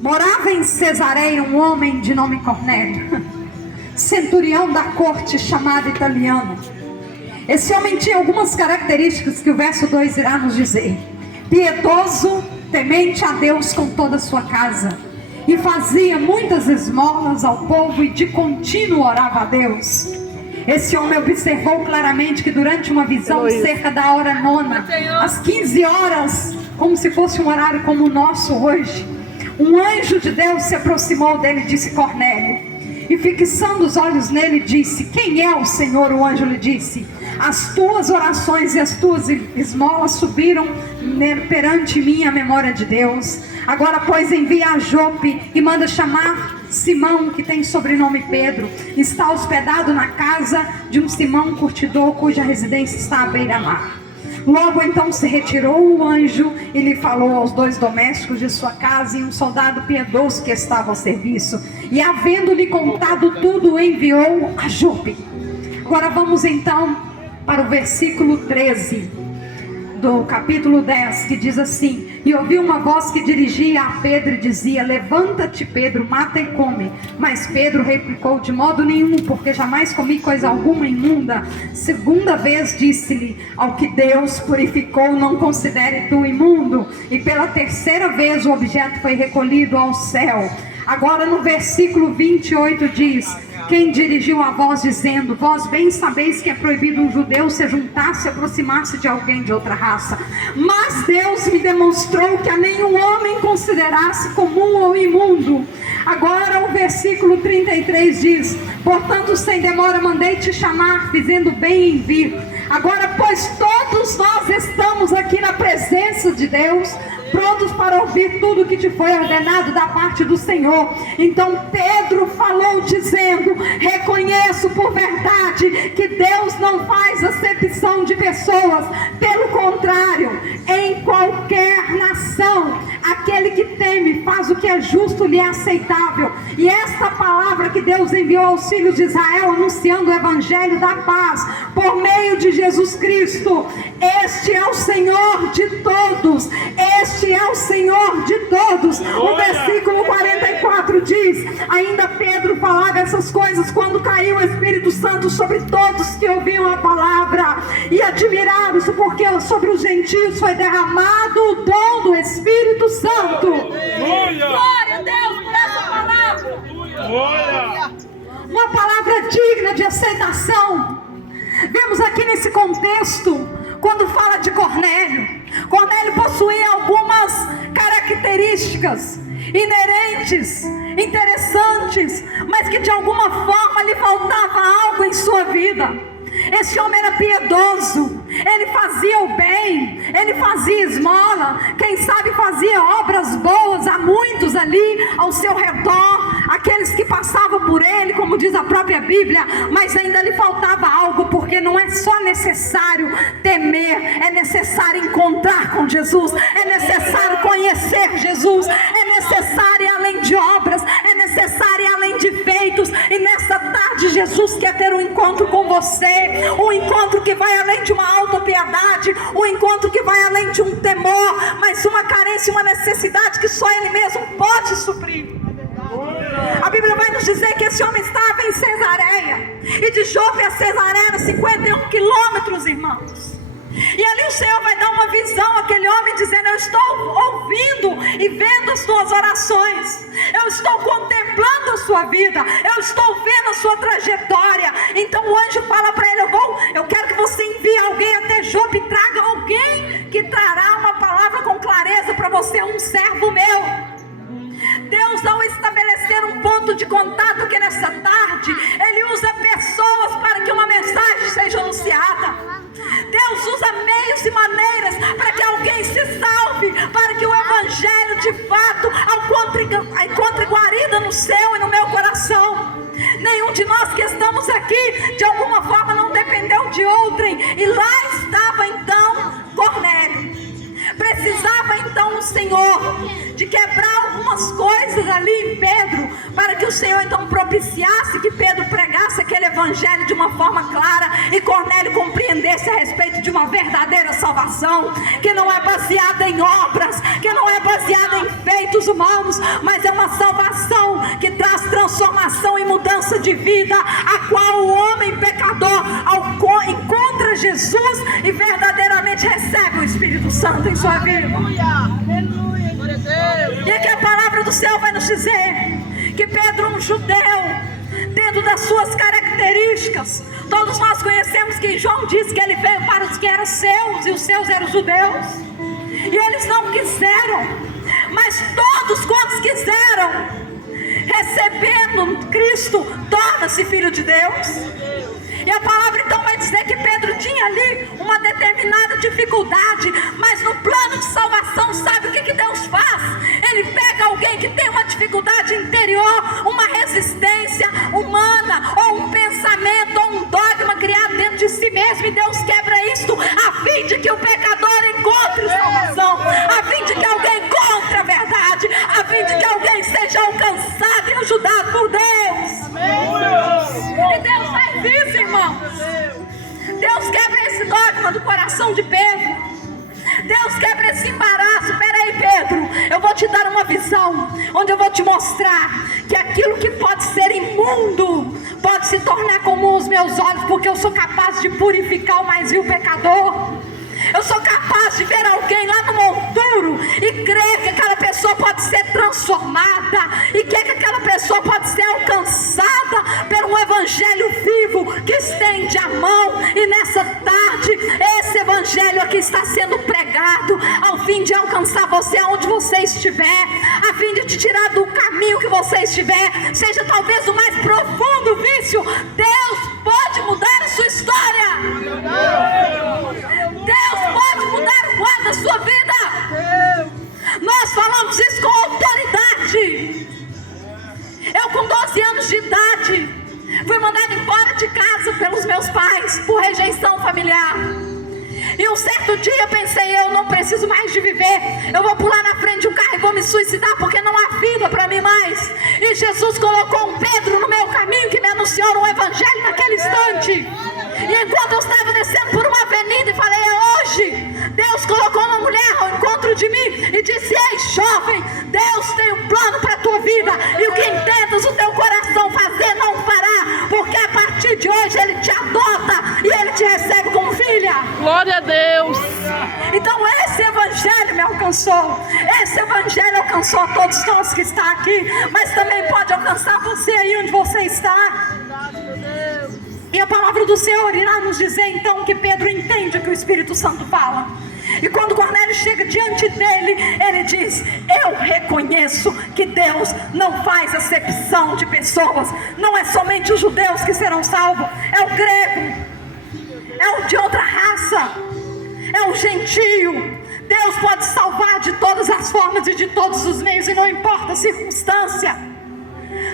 Morava em Cesareia um homem de nome Cornélio, centurião da corte, chamado italiano. Esse homem tinha algumas características que o verso 2 irá nos dizer: piedoso, temente a Deus com toda a sua casa, e fazia muitas esmolas ao povo, e de contínuo orava a Deus. Esse homem observou claramente que durante uma visão cerca da hora 9, às 15 horas, como se fosse um horário como o nosso hoje, um anjo de Deus se aproximou dele e disse: Cornélio. E fixando os olhos nele, disse: quem é o Senhor? O anjo lhe disse: as tuas orações e as tuas esmolas subiram perante mim a memória de Deus. Agora, pois, envia a Jope e manda chamar Simão, que tem sobrenome Pedro. Está hospedado na casa de um Simão curtidor, cuja residência está à beira-mar. Logo então se retirou o anjo e lhe falou aos 2 domésticos de sua casa e um soldado piedoso que estava ao serviço. E havendo-lhe contado tudo, enviou a Jope. Agora vamos então para o versículo 13 do capítulo 10, que diz assim: e ouviu uma voz que dirigia a Pedro e dizia: levanta-te, Pedro, mata e come. Mas Pedro replicou: de modo nenhum, porque jamais comi coisa alguma imunda. Segunda vez disse-lhe: ao que Deus purificou, não considere tu imundo. E pela terceira vez o objeto foi recolhido ao céu. Agora no versículo 28 diz: quem dirigiu a voz dizendo: vós bem sabeis que é proibido um judeu se juntar-se, aproximar-se de alguém de outra raça. Mas Deus me demonstrou que a nenhum homem considerasse comum ou imundo. Agora o versículo 33 diz: portanto sem demora mandei te chamar, dizendo bem em vir. Agora pois todos nós estamos aqui na presença de Deus, prontos para ouvir tudo que te foi ordenado da parte do Senhor. Então Pedro falou dizendo: reconheço por verdade que Deus não faz acepção de pessoas, pelo contrário, em qualquer nação, aquele que teme faz o que é justo lhe é aceitável. E esta palavra que Deus enviou aos filhos de Israel, anunciando o evangelho da paz por meio de Jesus Cristo. Este é o Senhor de todos, este é o Senhor de todos. O versículo 44 diz: ainda Pedro falava essas coisas quando caiu o Espírito Santo sobre todos que ouviam a palavra, e admiraram-se porque sobre os gentios foi derramado o dom do Espírito Santo. Glória a Deus por essa palavra. Uma palavra digna de aceitação. Vemos aqui nesse contexto, quando fala de Cornélio, Cornélio possuía algumas características inerentes, interessantes, mas que de alguma forma lhe faltava algo em sua vida. Esse homem era piedoso, ele fazia o bem, ele fazia esmola, quem sabe fazia obras boas a muitos ali ao seu redor, aqueles que passavam por ele, como diz a própria Bíblia. Mas ainda lhe faltava algo, porque não é só necessário temer, é necessário encontrar com Jesus, é necessário conhecer Jesus, é necessário ir além de obras, é necessário ir além de feitos. E nesta tarde Jesus quer ter um encontro com você, um encontro que vai além de uma autopiedade, um encontro que vai além de um temor, mas uma carência, uma necessidade que só Ele mesmo pode suprir. A Bíblia vai nos dizer que esse homem estava em Cesareia, e de Jope a Cesareia era 51 quilômetros, irmãos. E ali o Senhor vai dar uma visão àquele homem, dizendo: eu estou ouvindo e vendo as tuas orações, eu estou contemplando a sua vida, eu estou vendo a sua trajetória. Então o anjo fala para ele: eu quero que você envie alguém até Jope, traga alguém que trará uma palavra com clareza para você, um servo meu. Deus, ao estabelecer um ponto de contato que nessa tarde Ele usa pessoas para que uma mensagem seja anunciada. Deus usa meios e maneiras para que alguém se salve, para que o Evangelho de fato encontre guarida no seu e no meu coração. Nenhum de nós que estamos aqui de alguma forma não dependeu de outrem. E lá estava então Cornélio. Precisava então o Senhor de quebrar algumas coisas ali em Pedro, para que o Senhor então propiciasse que Pedro pregasse aquele evangelho evangelho de uma forma clara e Cornélio compreendesse a respeito de uma verdadeira salvação, que não é baseada em obras, que não é baseada em feitos humanos, mas é uma salvação que traz transformação e mudança de vida, a qual o homem pecador encontra Jesus e verdadeiramente recebe o Espírito Santo em sua vida. E aqui a palavra do céu vai nos dizer que Pedro, um judeu, dentro das suas características, todos nós conhecemos que João disse que ele veio para os que eram seus, e os seus eram os judeus, e eles não quiseram, mas todos quantos quiseram, recebendo Cristo, torna-se filho de Deus. E a palavra então vai dizer que Pedro tinha ali uma determinada dificuldade, mas no plano de salvação, sabe o que Deus faz? Ele pega alguém que tem uma dificuldade interior, uma resistência humana, ou um pensamento, ou um dogma criado dentro de si mesmo, e Deus quebra isto, a fim de que o pecador encontre salvação, a fim de que alguém encontre a verdade, a fim de que alguém seja alcançado e ajudado por Deus. E Deus faz isso, irmãos. Deus quebra esse dogma do coração de Pedro. Deus quebra esse embaraço. Peraí, Pedro, eu vou te dar uma visão, onde eu vou te mostrar que aquilo que pode ser imundo pode se tornar comum aos meus olhos, porque eu sou capaz de purificar o mais vil pecador. Eu sou capaz de ver alguém lá no monturo e crer que aquela pessoa pode ser transformada, e que aquela pessoa pode ser alcançada por um evangelho vivo que estende a mão. E nessa tarde, esse evangelho aqui está sendo pregado ao fim de alcançar você aonde você estiver, a fim de te tirar do caminho que você estiver, seja talvez o mais profundo vício. Deus pode mudar a sua história. Deus pode mudar o quadro da sua vida. Nós falamos isso com autoridade. Eu, com 12 anos de idade, fui mandada embora de casa pelos meus pais por rejeição familiar. E um certo dia eu pensei, eu não preciso mais de viver, eu vou pular na frente de um carro e vou me suicidar, porque não há vida para mim mais. E Jesus colocou um Pedro no meu caminho, que me anunciou um evangelho naquele instante. E enquanto eu estava descendo por uma avenida e falei, é hoje, Deus colocou uma mulher ao encontro de mim e disse, ei jovem, Deus tem um plano para a tua vida, e o que intentas o teu coração fazer não fará, porque a partir de hoje Ele te adota e Ele te recebe como filha. Glória a Deus. Então esse evangelho me alcançou, esse evangelho alcançou a todos nós que estão aqui, mas também pode alcançar você aí onde você está. E a palavra do Senhor irá nos dizer então que Pedro entende o que o Espírito Santo fala. E quando Cornélio chega diante dele, ele diz, eu reconheço que Deus não faz acepção de pessoas. Não é somente os judeus que serão salvos, é o grego, é o de outra raça, é o gentio. Deus pode salvar de todas as formas e de todos os meios, e não importa a circunstância.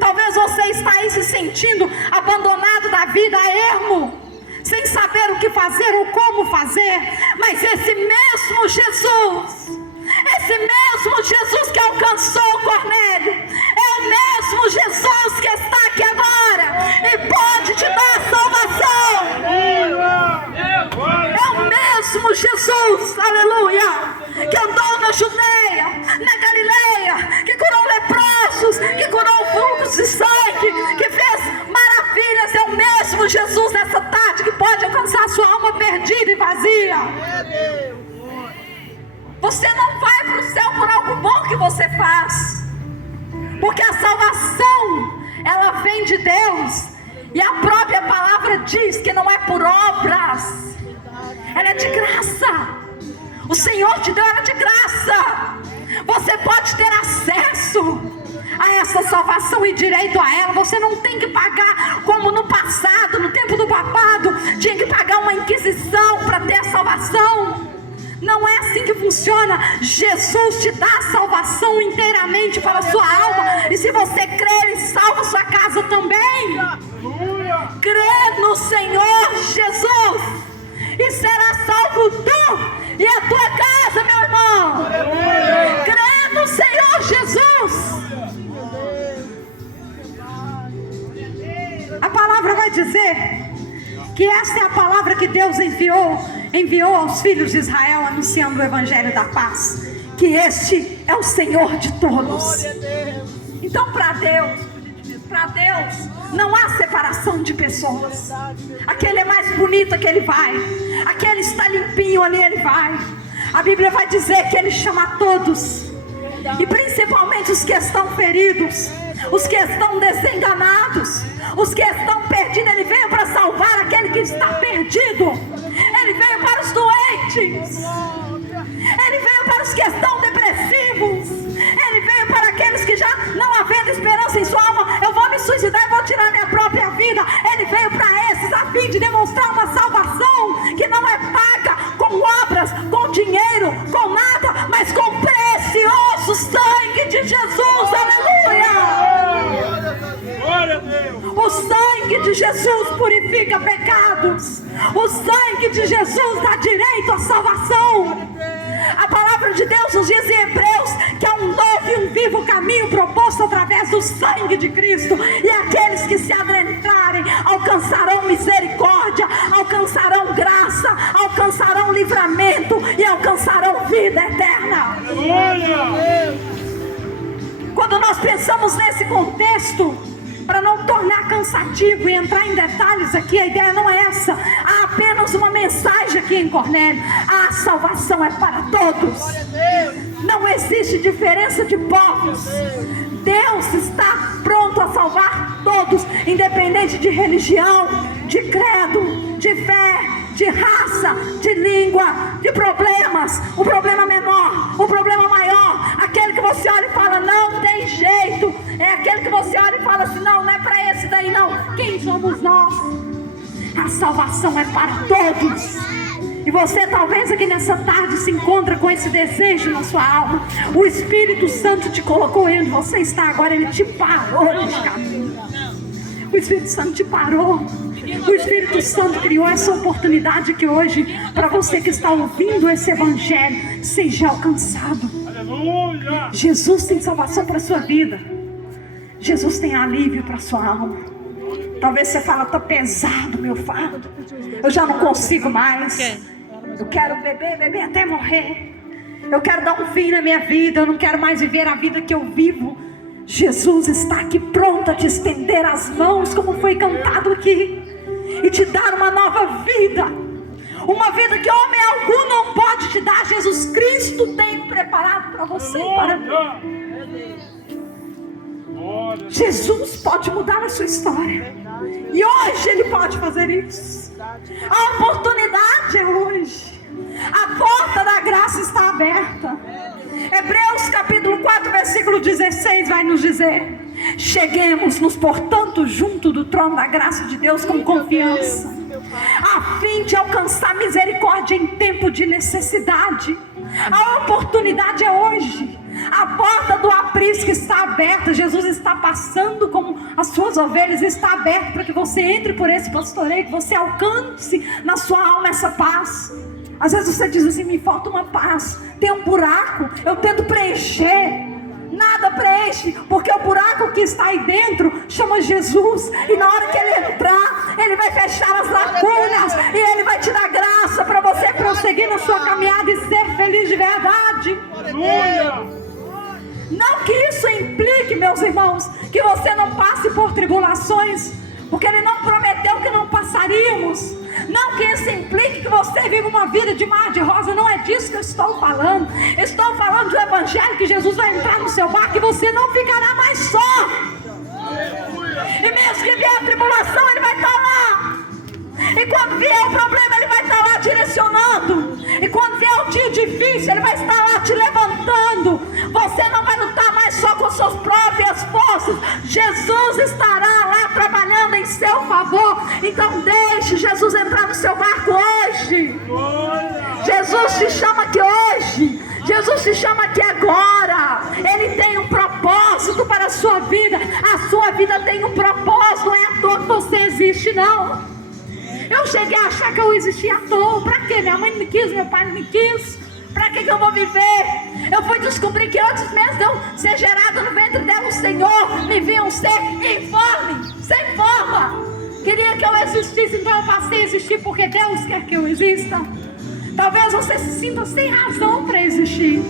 Talvez você está aí se sentindo abandonado da vida, ermo, sem saber o que fazer ou como fazer. Mas esse mesmo Jesus que alcançou Cornélio, é o mesmo Jesus que está aqui agora e pode te dar salvação. É o mesmo Jesus, aleluia, que andou na Judeia, na Galileia, que curou leprosos, que curou fluxos de sangue, que fez maravilhas. É o mesmo Jesus nessa tarde que pode alcançar a sua alma perdida e vazia. Você não vai para o céu por algo bom que você faz, porque a salvação, ela vem de Deus, e a própria palavra diz que não é por obras, ela é de graça. O Senhor te deu ela de graça. Você pode ter acesso a essa salvação e direito a ela. Você não tem que pagar como no passado, no tempo do papado, tinha que pagar uma inquisição para ter a salvação. Não é assim que funciona. Jesus te dá a salvação inteiramente para a sua alma, e se você crer, Ele salva a sua casa também. Crê no Senhor Jesus e será salvo tu e a tua casa, meu irmão. Crê no Senhor Jesus. A palavra vai vai dizer que essa é a palavra que Deus enviou aos filhos de Israel, anunciando o evangelho da paz, que este é o Senhor de todos. Então, para Deus não há separação de pessoas. Aquele é mais bonito, aquele vai. Aquele está limpinho, ali ele vai. A Bíblia vai dizer que ele chama a todos, e principalmente os que estão feridos, os que estão desenganados, os que estão perdidos. Ele veio para salvar aquele que está perdido. Ele veio para os doentes. Ele veio para os que estão depressivos. Ele veio para aqueles que já não havendo esperança em sua alma, eu vou me suicidar e vou tirar minha própria vida. Ele veio para esses a fim de demonstrar uma salvação que não é paga com obras, com dinheiro, com nada, mas com o precioso sangue de Jesus. Aleluia! O sangue de Jesus purifica pecados. O sangue de Jesus dá direito à salvação. A palavra de Deus nos diz em Hebreus que há um novo e um vivo caminho proposto através do sangue de Cristo. E aqueles que se adentrarem alcançarão misericórdia, alcançarão graça, alcançarão livramento e alcançarão vida eterna. Quando nós pensamos nesse contexto, para não tornar cansativo e entrar em detalhes aqui, a ideia não é essa. Há apenas uma mensagem aqui em Cornélio: a salvação é para todos. Não existe diferença de povos. Deus está pronto a salvar todos, independente de religião, de credo, de fé, de raça, de língua, de problemas. O problema menor, o problema maior, aquele que você olha e fala, não tem jeito, é aquele que você olha e fala assim, não é para esse daí não. Quem somos nós? A salvação é para todos. E você talvez aqui nessa tarde se encontra com esse desejo na sua alma. O Espírito Santo te colocou aí onde você está agora. Ele te parou nesse caminho. O Espírito Santo te parou. O Espírito Santo criou essa oportunidade que hoje, para você que está ouvindo esse evangelho, seja alcançado. Aleluia! Jesus tem salvação para a sua vida. Jesus tem alívio para a sua alma. Talvez você fala, está pesado meu fardo, eu já não consigo mais, eu quero beber até morrer, eu quero dar um fim na minha vida, eu não quero mais viver a vida que eu vivo. Jesus está aqui pronto a te estender as mãos, como foi cantado aqui, e te dar uma nova vida, uma vida que homem algum não pode te dar. Jesus Cristo tem preparado para você e para mim. Jesus pode mudar a sua história, e hoje Ele pode fazer isso. A oportunidade é hoje. A porta da graça está aberta. Hebreus capítulo 4 versículo 16 vai nos dizer: cheguemos-nos portanto junto do trono da graça de Deus com confiança, a fim de alcançar misericórdia em tempo de necessidade. A oportunidade é hoje. A porta do aprisco está aberta. Jesus está passando como as suas ovelhas, está aberta para que você entre por esse pastoreio, que você alcance na sua alma essa paz. Às vezes você diz assim, me falta uma paz, tem um buraco, eu tento preencher, nada preenche, porque o buraco que está aí dentro chama Jesus, e na hora que Ele entrar, Ele vai fechar as lacunas, e Ele vai te dar graça para você prosseguir na sua caminhada e ser feliz de verdade. Não que isso implique, meus irmãos, que você não passe por tribulações, porque Ele não prometeu que não passaríamos. Não que isso implique que você viva uma vida de mar de rosa. Não é disso que eu estou falando. Estou falando do evangelho, que Jesus vai entrar no seu barco e você não ficará mais só. E mesmo que vier a tribulação, Ele vai estar lá. E quando vier o problema, Ele vai estar lá direcionando. E quando vier o dia difícil, Ele vai estar lá te levantando. Você não vai lutar mais só com suas próprias forças. Jesus estará lá trabalhando em seu favor. Então deixe Jesus entrar no seu barco hoje. Jesus te chama aqui hoje. Jesus te chama aqui agora. Ele tem um propósito para a sua vida. A sua vida tem um propósito. Não é à toa que você existe, não. Eu cheguei a achar que eu existia à toa. Pra quê? Minha mãe não me quis, meu pai não me quis. Pra que eu vou viver? Eu fui descobrir que antes mesmo de eu ser gerado no ventre dela, o Senhor me viu um ser informe, sem forma, que queria que eu existisse, então eu passei a existir porque Deus quer que eu exista. Talvez você se sinta sem razão para existir,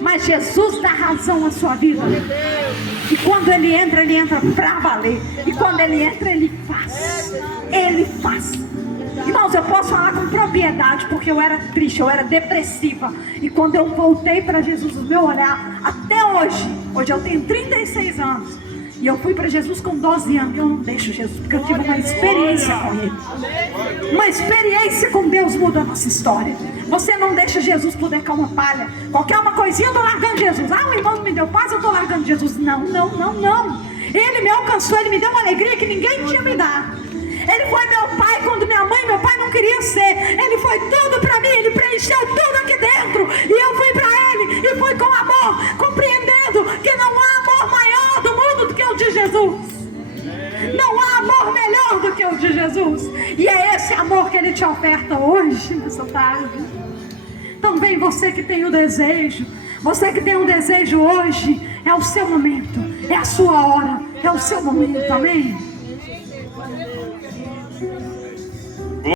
mas Jesus dá razão à sua vida. E quando Ele entra para valer. E quando Ele entra, Ele faz. Ele faz. Irmãos, eu posso falar com propriedade, porque eu era triste, eu era depressiva. E quando eu voltei para Jesus, o meu olhar, até hoje eu tenho 36 anos. E eu fui para Jesus com 12 anos. Eu não deixo Jesus, porque eu tive uma experiência com Ele. Uma experiência com Deus muda a nossa história. Você não deixa Jesus puder uma palha. Qualquer uma coisinha eu estou largando Jesus. Ah, o irmão não me deu paz, eu estou largando Jesus. Não. Ele me alcançou, Ele me deu uma alegria que ninguém tinha me dado. Ele foi meu pai quando minha mãe e meu pai não queriam ser. Ele foi tudo para mim, Ele preencheu tudo aqui dentro. E eu fui para Ele, e fui com amor, compreendendo que não há amor maior do mundo do que o de Jesus. Não há amor melhor do que o de Jesus. E é esse amor que Ele te oferta hoje, nessa tarde. Então vem você que tem o desejo. Você que tem um desejo hoje, é o seu momento, é a sua hora, é o seu momento, amém?